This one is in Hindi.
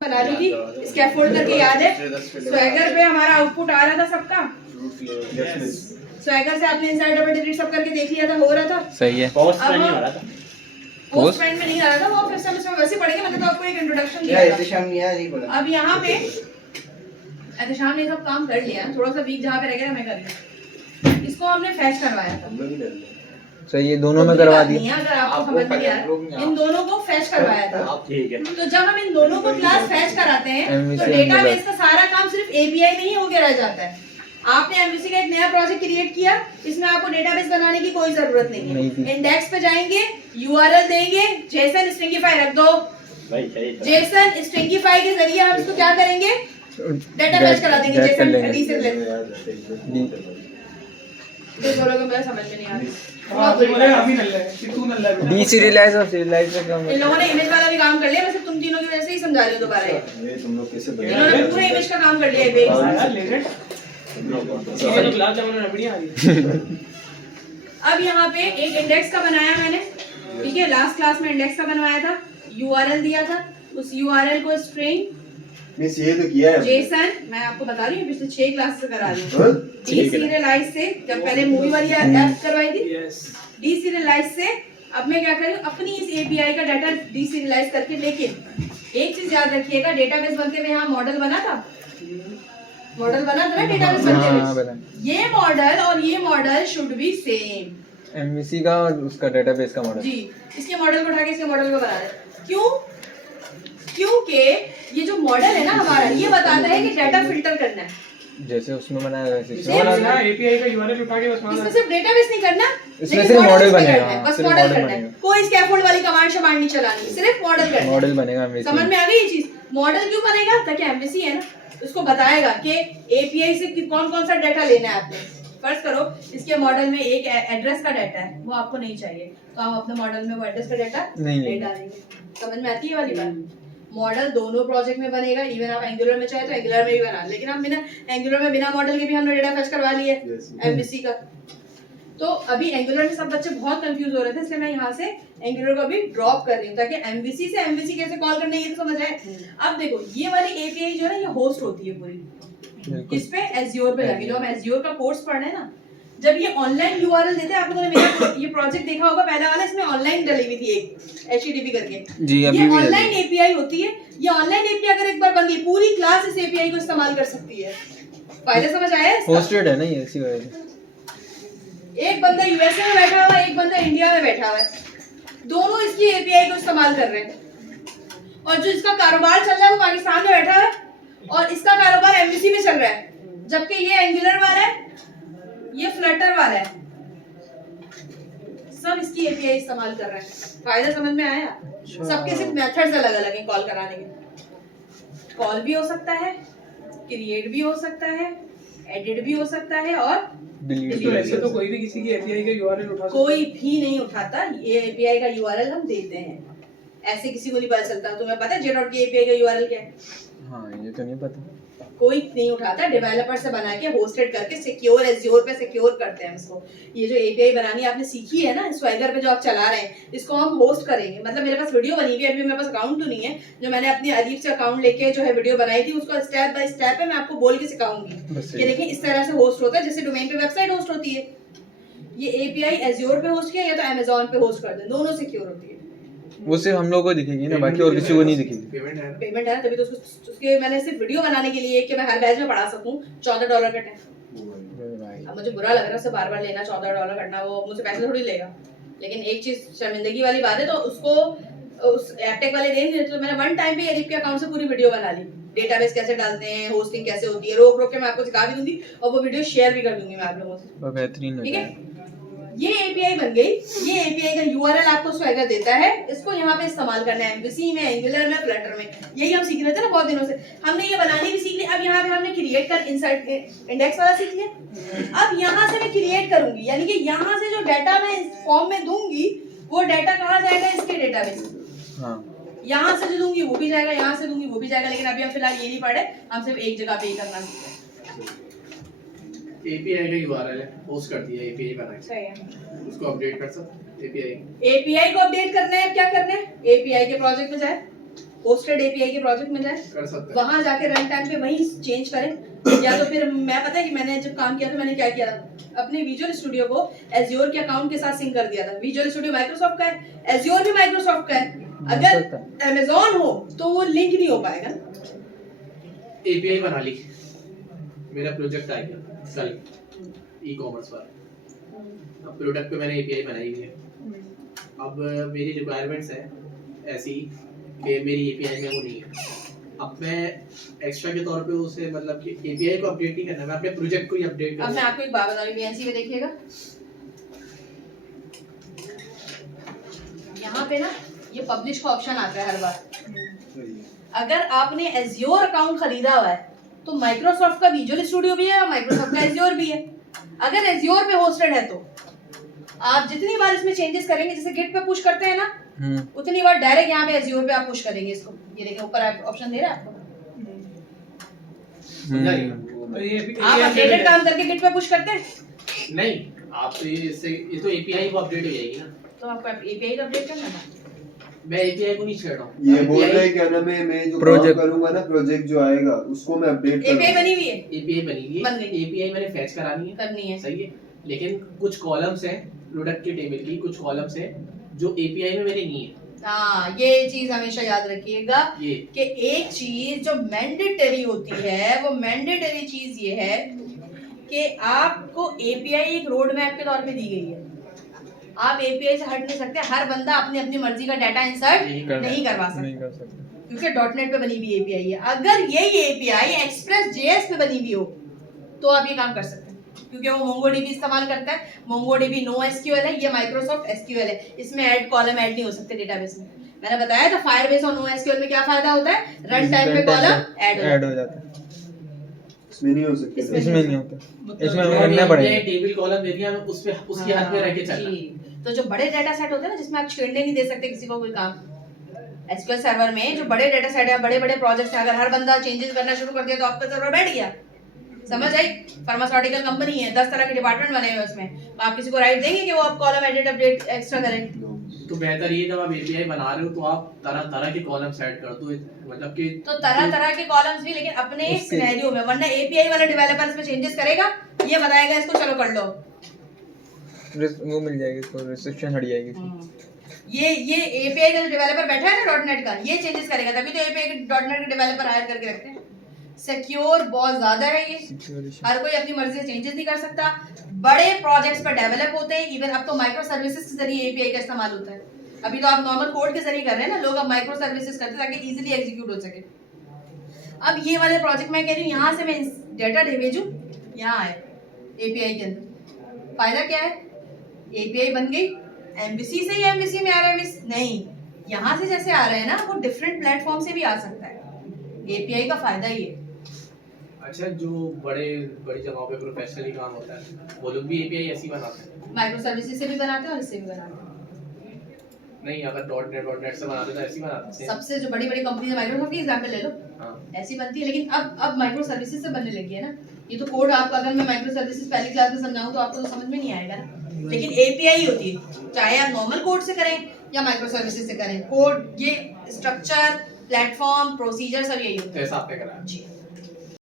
बना ली थी स्कैफोल्ड करके, याद है? स्वैगर पे हमारा आउटपुट आ रहा था सबका, स्वैगर से आपने इनसाइड डबल डिलीट सब करके देख लिया था, हो रहा था। सही है। पोस्ट में नहीं आ रहा था, पोस्ट फ्रेंड में नहीं आ रहा था, वो फिर से हम वैसे पढ़ेंगे। मतलब तो आपको एक इंट्रोडक्शन दिया था। अब यहाँ पे एहतेशाम ने सब काम कर लिया, थोड़ा सा वीक जहाँ पे रह गया मैं कर लिया। इसको हमने फैच करवाया था, सही है, दोनों में करवा दिया। अगर आपको समझ में नहीं आ रहा, इन दोनों को फैच करवाया था। तो जब हम इन दोनों को क्लास फैच कराते हैं तो डेटाबेस का सारा काम सिर्फ एपीआई में ही होके रह जाता है। आपने एमवीसी का एक नया प्रोजेक्ट क्रिएट किया, इसमें आपको डेटाबेस बनाने की कोई जरूरत नहीं है। इंडेक्स पे जाएंगे, यूआरएल देंगे, जेसन स्ट्रिंगिफाई रख दो। जेसन स्ट्रिंगिफाई के जरिए हम इसको क्या करेंगे, डेटाबेस करा देंगे। जेसन डी से तो बोलोगे मेरा समझ में नहीं आ रहा। डी सीरियलाइज और सीरियलाइज में काम। इन लोगों ने इमेज वाला भी काम कर लिया, वैसे तुम तीनों की वजह से ही समझा रही हूँ दोबारा। ये तुम लोग कैसे बना, इन्होंने पूरे इमेज का काम कर लिया है। अब यहाँ पे एक इंडेक्स का बनाया मैंने, ठीक है? लास्ट क्लास में इंडेक्स का बनवाया था, यूआरएल दिया था, उस यूआरएल को स्ट्रिंग मिस ये तो किया है जेसन, मैं आपको बता रही हूँ पिछले 6 क्लास से करा रही हूँ। डीसीरियलाइज से, जब पहले मूवी वाली ऐप करवाई थी, डीसीरियलाइज से अब मैं क्या करूँ, अपनी इस एपीआई का डाटा डीसीरियलाइज करके। लेकिन एक चीज याद रखिएगा, डेटाबेस बनते हुए यहाँ मॉडल बना था, मॉडल बना था ना डेटाबेस बनते हुए। ये मॉडल और ये model should be same, MVC का और उसका डेटाबेस का मॉडल। जी, इसके मॉडल को उठा के इसके मॉडल को बना रहे। क्यों? क्योंकि ये जो मॉडल है ना हमारा, ये बताता है कि डाटा फिल्टर करना है, जैसे उसमें बनाया वैसे एपीआई का यूआरएल उठा के बस इसमें सिर्फ डेटाबेस नहीं करना, इसमें सिर्फ मॉडल बनेगा, बस मॉडल करना है। कोई स्कैफोल्ड वाली कमांड शमांड नहीं चलानी, सिर्फ मॉडल करना है। मॉडल बनेगा एमवीसी। समझ में आ गई ये चीज? मॉडल क्यों बनेगा? ताकि एमवीसी है ना, उसको बताएगा कि एपीआई से कौन कौन सा डाटा लेना है आपने। फर्ज करो इसके मॉडल में एक एड्रेस का डाटा है, वो आपको नहीं चाहिए, तो हम अपने मॉडल में वो एड्रेस का डाटा नहीं डालेंगे। समझ में आती है वाली बात? मॉडल दोनों प्रोजेक्ट में बनेगा, इवन आप एंगुलर में चाहे तो एंगुलर में भी बना, लेकिन हम बिना एंगुलर में बिना मॉडल के भी हमने डेटा फेच करवा लिया एमवीसी का। तो अभी एंगुलर में सब बच्चे बहुत कंफ्यूज हो रहे थे, इसलिए मैं यहाँ से एंगुलर को अभी ड्रॉप कर रही हूँ ताकि एमवीसी से एमवीसी कैसे कॉल करना है ये तो समझ आए। अब देखो ये वाली एपीआई जो है ना, ये होस्ट होती है पूरी किस पे, एज़्योर पे लगी। जो हम एज़्योर का कोर्स पढ़ रहे हैं ना, जब ये ऑनलाइन यूआरएल देते हैं, आप लोगों ने मेरा ये प्रोजेक्ट देखा होगा पहला वाला, इसमें ऑनलाइन डली हुई थी एक एचटीटीपी करके जी। अभी ये ऑनलाइन एपीआई होती है। ये ऑनलाइन एपीआई अगर एक बार बन गई, पूरी क्लास इस एपीआई को इस्तेमाल कर सकती है। फायदा समझ आया इसका? होस्टेड है ना ये, इसी वजह से। एक बंदा यूएसए में बैठा हुआ है, एक बंदा इंडिया में बैठा हुआ है, दोनों इसकी एपीआई को इस्तेमाल कर रहे हैं। और जो इसका कारोबार चल रहा है वो पाकिस्तान में बैठा है और इसका कारोबार एमवीसी में चल रहा है, जबकि ये एंगुलर वाला है, ये फ्लटर वाला है, सब इसकी एपीआई इस्तेमाल कर रहे हैं। फायदा समझ में आया? सबके सिर्फ मेथड्स अलग अलग हैं कॉल कराने के। कॉल भी हो सकता है, क्रिएट भी हो सकता है, एडिट भी हो सकता है और डिलीट। तो ऐसे तो कोई भी किसी की एपीआई का यूआरएल उठा सकता है? कोई भी नहीं उठाता, ये एपीआई का यूआरएल हम देते हैं, ऐसे किसी को नहीं पता चलता। तुम्हें पता है j.k एपीआई का यूआरएल क्या है? हाँ ये तो नहीं पता, कोई नहीं उठाता, डेवलपर से बना के होस्टेड करके सिक्योर एज़्योर पे सिक्योर करते हैं इसको। ये जो एपीआई बनानी आपने सीखी है ना स्वैगर पे जो आप चला रहे हैं, इसको हम होस्ट करेंगे। मतलब मेरे पास वीडियो बनी हुई है, अभी मेरे पास अकाउंट तो नहीं है, जो मैंने अपनी अदीब से अकाउंट लेके जो है वीडियो बनाई थी, उसको स्टेप बाय स्टेप है मैं आपको बोल के सिखाऊंगी कि देखिए इस तरह से होस्ट होता है, जैसे डोमेन पे वेबसाइट होस्ट होती है। ये एपीआई एज़्योर पे होस्ट किया या तो अमेज़न पे होस्ट कर दें, दोनों सिक्योर होती है। वो सिर्फ हम लोगों को दिखेगी ना, बाकी और किसी को नहीं दिखेगी। पेमेंट है ना, तभी तो उसके मैंने सिर्फ वीडियो बनाने के लिए कि मैं हर बैच में पढ़ा सकूं $14 का है। अब मुझे बुरा लग रहा है उससे बार बार लेना, $14 करना, वो मुझसे पैसे थोड़ी लेगा। लेकिन एक चीज शर्मिंदगी वाली बात है, तो उसको उस एपटेक वाले दे नहीं देते, तो मैंने वन टाइम पे एरिप के अकाउंट से पूरी वीडियो बना ली, डेटाबेस कैसे डालते हैं, होस्टिंग कैसे होती है, रोक रोक के मैं आपको सिखा भी दूंगी और वो वीडियो शेयर भी कर दूंगी मैं आप लोगों से। बेहतरीन, ठीक है? ये एपीआई बन गई। ये एपीआई का यूआरएल आपको स्वैगर देता है, इसको यहाँ पे इस्तेमाल करना है एमवीसी में, एंगुलर में, फ्लटर में। यही हम सीख रहे थे ना बहुत दिनों से, हमने ये बनानी भी सीख ली। अब यहाँ पे हमने क्रिएट कर इंसर्ट इंडेक्स वाला सीख लिया। अब यहाँ से मैं क्रिएट करूंगी, यानी कि यहाँ से जो डाटा मैं इस फॉर्म में दूंगी वो डाटा कहाँ जाएगा, इसके डेटाबेस। हाँ यहाँ से जो दूंगी वो भी जाएगा, यहाँ से दूंगी वो भी जाएगा। लेकिन अभी हम फिलहाल ये नहीं पढ़े, हम सिर्फ एक जगह पे ही करना सीख रहे हैं। एपीआई का यूआरएल है, होस्ट कर दिया एपीआई बना के, सही है। उसको अपडेट कर सकते एपीआई एपीआई को अपडेट करना है, क्या करना है? एपीआई के प्रोजेक्ट में जाए, होस्टेड एपीआई के प्रोजेक्ट में जाए, कर सकते हैं। वहां जाके रन टाइम पे वहीं चेंज करें, या तो फिर मैं पता है कि मैंने जब काम किया था मैंने क्या किया था, अपने विजुअल स्टूडियो को एज़्योर के अकाउंट के साथ सिंक कर दिया था। विजुअल स्टूडियो माइक्रोसॉफ्ट का है, एज़्योर भी माइक्रोसॉफ्ट का है, अगर अमेज़न हो तो वो लिंक नहीं हो पाएगा। एपीआई बना ली, मेरा प्रोजेक्ट आ गया कल ई कॉमर्स पर, अब प्रोडक्ट पे मैंने एपीआई बनाई हुई है। अब मेरी रिक्वायरमेंट्स है ऐसी कि मेरी एपीआई में वो नहीं है। अब मैं एक्स्ट्रा के तौर पे उसे मतलब कि एपीआई को अपडेट नहीं करना, मैं अपने प्रोजेक्ट को ही अपडेट अब मैं करना। आपको एक बात बता रही हूँ, बीएनसी में देखिएगा यहाँ पे ना ये पब्लिश का ऑप्शन आता है हर बार। अगर आपने एज़्योर अकाउंट खरीदा हुआ है तो माइक्रोसॉफ्ट का विजुअल स्टूडियो भी है और माइक्रोसॉफ्ट का एज़्योर भी है। अगर एज़्योर पे होस्टेड है तो आप जितनी बार इसमें चेंजेस करेंगे, जैसे गिट पे पुश करते हैं ना, उतनी बार डायरेक्ट यहाँ पे एज़्योर पे आप पुश करेंगे इसको। ये देखिए ऊपर ऑप्शन दे रहा है आपको, तो ये आप अपडेटेड काम करके गिट पे पुश करते हैं नहीं, आप इससे ये तो एपीआई वो अपडेट हो जाएगी ना, तो आपको एपीआई का अपडेट करना है। मैं एपीआई को नहीं छेड़ रहा हूँ। ये बोल रहे हैं क्या नाम है, मैं जो Project- काम करूंगा ना प्रोजेक्ट जो आएगा उसको मैं अपडेट एपीआई करूंगा। बनी हुई है, एपीआई बनी हुई बन है, गई। एपीआई मैंने फैच करानी है, करनी है। सही है, लेकिन कुछ कॉलम्स हैं प्रोडक्ट की टेबल की, कुछ कॉलम्स हैं जो एपीआई में मेरे नहीं है। हाँ, ये चीज हमेशा याद रखिएगा ये कि एक चीज जो मैंडेटरी होती है, वो मैंडेटरी चीज ये है कि आपको एपीआई एक रोड मैप के तौर पे दी गई है। आप एपीआई से हट नहीं सकते, हर बंदा अपनी अपनी मर्जी का डाटा इंसर्ट नहीं करवा नहीं सकता, कर सकते। क्योंकि डॉटनेट पे बनी हुई एपीआई है। अगर यही एपीआई एक्सप्रेस जेएस पे बनी हुई हो तो आप ये काम कर सकते हैं, क्योंकि वो मोंगोडीबी इस्तेमाल करता है। मोंगोडीबी नो एसक्यूएल है, ये माइक्रोसॉफ्ट एसक्यूएल है, इसमें ऐड कॉलम ऐड नहीं हो सकते डेटाबेस में। मैंने बताया था फायरबेस और नो एसक्यूएल में क्या फायदा होता है, रन टाइम पे कॉलम ऐड हो जाता है। इसमें नहीं हो सकते। इसमें नहीं होता, इसमें जो करना पड़ेगा। टेबल कॉलम दे दिया, उस पे उसके हाथ में रह के चलना। जी। तो जो बड़े डाटा सेट होते हैं ना, जिसमें आप छेड़ने नहीं दे सकते किसी को कोई काम, एसक्यूएल सर्वर में जो बड़े डाटा सेट है, बड़े बड़े प्रोजेक्ट्स हैं, अगर हर बंदा चेंजेस करना शुरू कर दिया तो आपका सर्वर बैठ गया। समझ आई? फार्मास्यूटिकल कंपनी है, 10 तरह के डिपार्टमेंट बने हुए उसमें, तो आप किसी को राइट देंगे कि वो आप कॉलम एडिट अपडेट एक्स्ट्रा करें? तो बेहतर ये जब आप एपीआई बना रहे हो तो आप तरह तरह के कॉलम्स ऐड कर दो, मतलब कि तो तरह तरह के कॉलम्स भी, लेकिन अपने सिनेरियो में, वरना एपीआई वाला डेवलपर इसमें चेंजेस करेगा, ये बताएगा इसको चलो कर लो, वो मिल जाएगी, इसको रिस्ट्रिक्शन हट जाएगी। ये एपीआई का जो डेवलपर बैठा है ना डॉटनेट का, ये चेंजेस करेगा, तभी तो एपीआई के डॉटनेट के डेवलपर हायर करके रखते हैं। सिक्योर बहुत ज्यादा है ये, हर कोई अपनी मर्जी से चेंजेस नहीं कर सकता। बड़े प्रोजेक्ट्स पर डेवलप होते हैं, इवन अब तो माइक्रो सर्विसेज के जरिए एपीआई का इस्तेमाल होता है। अभी तो आप नॉर्मल कोड के जरिए कर रहे हैं ना, लोग अब माइक्रो सर्विसेज करते हैं ताकि इजीली एग्जीक्यूट हो सके। अब ये वाले प्रोजेक्ट मैं कह रही हूँ, यहाँ से मैं डेटा भेजूं, यहाँ आए एपीआई के अंदर, फायदा क्या है? एपीआई बन गई, एमबीसी से ही एमबीसी में आ रहा है मिस नहीं, यहाँ से जैसे आ रहा है ना, वो डिफरेंट प्लेटफॉर्म से भी आ सकता है। एपीआई का फायदा ही है। अच्छा, जो बड़ी जगहों पे प्रोफेशनली काम होता है वो लोग भी एपीआई ऐसी बनाते हैं? माइक्रो सर्विसेज से भी बनाते हैं और इससे भी बनाते हैं। नहीं, अगर डॉटनेट से बनाते तो ऐसी बनाते हैं। सबसे जो बड़ी बड़ी कंपनी है, माइक्रोसॉफ्ट की एग्जांपल ले लो, हाँ, ऐसी बनती है, लेकिन अब माइक्रो सर्विसेज से बनने लगी है ना। ये तो कोड आप, अगर मैं माइक्रो सर्विसेज पहली क्लास में समझाऊं तो आपको तो समझ में नहीं आएगा ना, लेकिन एपीआई होती है, चाहे आप नॉर्मल कोड से करें या माइक्रो सर्विसेज से करें, कोड ये स्ट्रक्चर, प्लेटफॉर्म, प्रोसीजर सब यही होता है। जैसा आपने करा। जी।